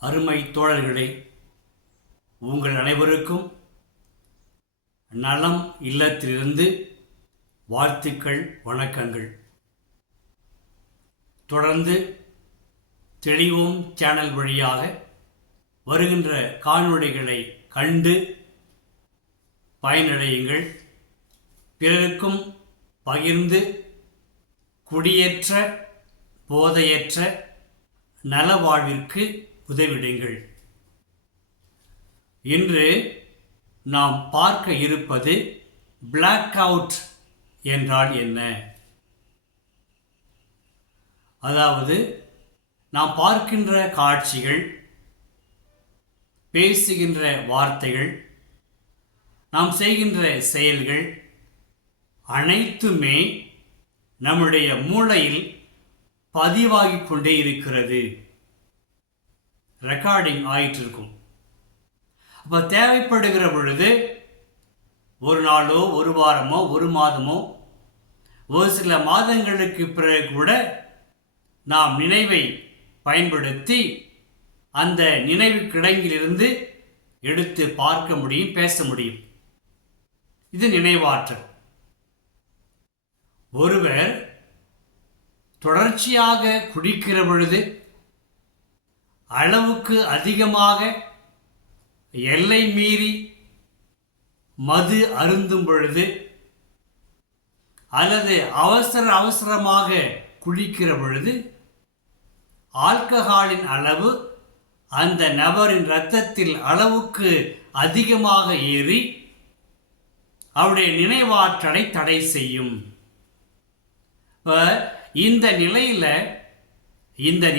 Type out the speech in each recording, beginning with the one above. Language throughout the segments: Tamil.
அருமை தோழர்களே, உங்கள் அனைவருக்கும் நலம் இல்லத்திலிருந்து வாழ்த்துக்கள், வணக்கங்கள். தொடர்ந்து தெளிவோம் சேனல் வழியாக வருகின்ற காணொளிகளை கண்டு பயனடையுங்கள். பிறருக்கும் பகிர்ந்து குடியேற்ற போதையற்ற நலவாழ்விற்கு உதவிடுங்கள். இன்று நாம் பார்க்க இருப்பது பிளாக் அவுட் என்றால் என்ன? அதாவது நாம் பார்க்கின்ற காட்சிகள், பேசுகின்ற வார்த்தைகள், நாம் செய்கின்ற செயல்கள் அனைத்துமே நம்முடைய மூளையில் பதிவாகிக் கொண்டே இருக்கிறது. ரெக்கார்டிங் ஆயிட்டு இருக்கும். அப்போ தேவைப்படுகிற பொழுது ஒரு நாளோ ஒரு வாரமோ ஒரு மாதமோ ஒரு சில மாதங்களுக்கு பிறகு கூட நாம் நினைவை பயன்படுத்தி அந்த நினைவு கிடங்கிலிருந்து எடுத்து பார்க்க முடியும், பேச முடியும். இது நினைவாற்றல். ஒருவர் தொடர்ச்சியாக குடிக்கிற பொழுது, அளவுக்கு அதிகமாக எல்லை மீறி மது அருந்தும் பொழுது, அல்லது அவசரமாக குடிக்கிற பொழுது ஆல்கஹாலின் அளவு அந்த நபரின் இரத்தத்தில் அளவுக்கு அதிகமாக ஏறி அவருடைய நினைவாற்றலை தடை செய்யும். இந்த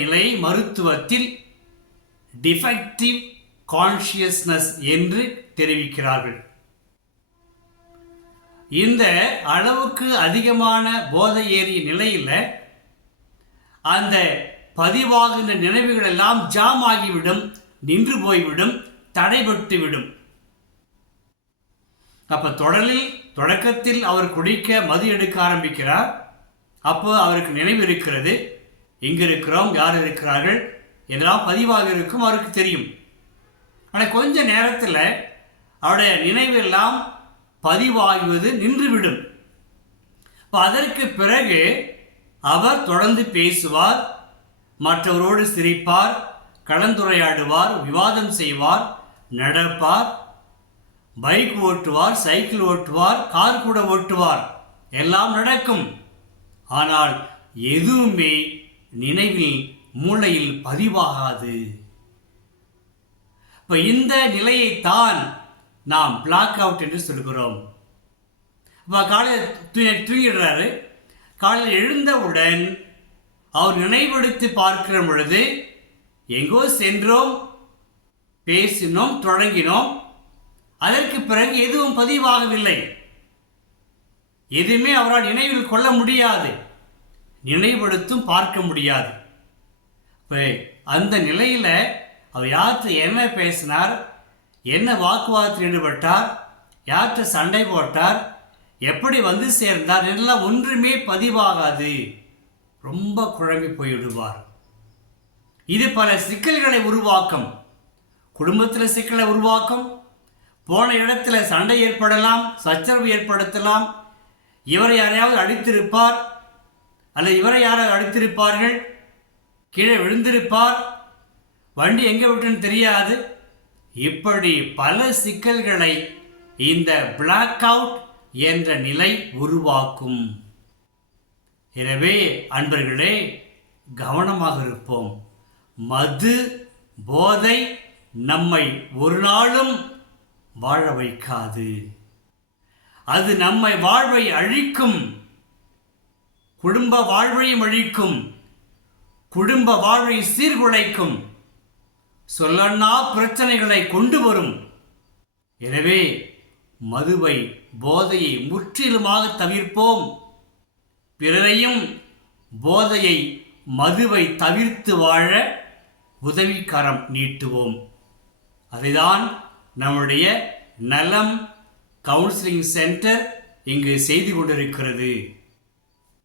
நிலை மருத்துவத்தில் டிஃபெக்டிவ் கான்ஷியஸ்னஸ் என்று தெரிவிக்கிறார்கள். இந்த அளவுக்கு அதிகமான போதை ஏறிய நிலையில் அந்த பதிவாகின்ற நினைவுகள் எல்லாம் ஜாம் ஆகிவிடும், நின்று போய்விடும், தடைபட்டுவிடும். அப்ப தொடக்கத்தில் அவர் குடிக்க மது எடுக்க ஆரம்பிக்கிறார். அப்போ அவருக்கு நினைவு இருக்கிறது, எங்க இருக்கிறோம், யார் இருக்கிறார்கள் என்றெல்லாம் பதிவாக இருக்கும், அவருக்கு தெரியும். ஆனால் கொஞ்ச நேரத்தில் அவருடைய நினைவெல்லாம் பதிவாகுவது நின்றுவிடும். அதற்கு பிறகு அவர் தொடர்ந்து பேசுவார், மற்றவரோடு சிரிப்பார், கலந்துரையாடுவார், விவாதம் செய்வார், நடப்பார், பைக் ஓட்டுவார், சைக்கிள் ஓட்டுவார், கார் கூட ஓட்டுவார், எல்லாம் நடக்கும். ஆனால் எதுவுமே நினைவில் மூளையில் பதிவாகாது. இப்ப இந்த நிலையைத்தான் நாம் பிளாக் அவுட் என்று சொல்கிறோம். காலையில் தூங்கிடுறாரு, காலையில் எழுந்தவுடன் அவர் நினைவெடுத்து பார்க்கிற பொழுது எங்கோ சென்றோம், பேசினோம், தொடங்கினோம், அதற்கு பிறகு எதுவும் பதிவாகவில்லை. எதுவுமே அவரால் நினைவில் கொள்ள முடியாது, நினைவெடுத்தும் பார்க்க முடியாது. அந்த நிலையில் அவர் யார்கிட்ட என்ன பேசினார், என்ன வாக்குவாதத்தில் ஈடுபட்டார், யார்கிட்ட சண்டை போட்டார், எப்படி வந்து சேர்ந்தார் எல்லாம் ஒன்றுமே பதிவாகாது. ரொம்ப குழம்பி போய்விடுவார். இது பல சிக்கல்களை உருவாக்கும். குடும்பத்தில் சிக்கலை உருவாக்கும். போன இடத்துல சண்டை ஏற்படலாம், சச்சரவு ஏற்படுத்தலாம். இவரை யாரையாவது அடித்திருப்பார், அல்லது இவரை யாராவது அடித்திருப்பார்கள், கீழே விழுந்திருப்பார், வண்டி எங்கே விட்டுன்னு தெரியாது. இப்படி பல சிக்கல்களை இந்த பிளாக் அவுட் என்ற நிலை உருவாக்கும். எனவே அன்பர்களே, கவனமாக இருப்போம். மது போதை நம்மை ஒரு நாளும் வாழ வைக்காது. அது நம்மை வாழ்வை அழிக்கும், குடும்ப வாழ்வையும் அழிக்கும், குடும்ப வாழ்வை சீர்குலைக்கும், சொல்லன்னா பிரச்சனைகளை கொண்டு வரும். எனவே மதுவை, போதையை முற்றிலுமாக தவிர்ப்போம். பிறரையும் போதையை, மதுவை தவிர்த்து வாழ உதவிக்கரம் நீட்டுவோம். அதைதான் நம்முடைய நலம் கவுன்சிலிங் சென்டர் இங்கு செய்து கொண்டிருக்கிறது.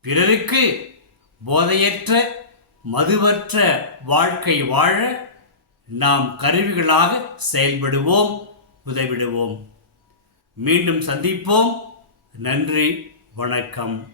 பிறருக்கு போதையற்ற மதுவற்ற வாழ்க்கை வாழ நாம் கருவிகளாக செயல்படுவோம், உதவிடுவோம். மீண்டும் சந்திப்போம். நன்றி, வணக்கம்.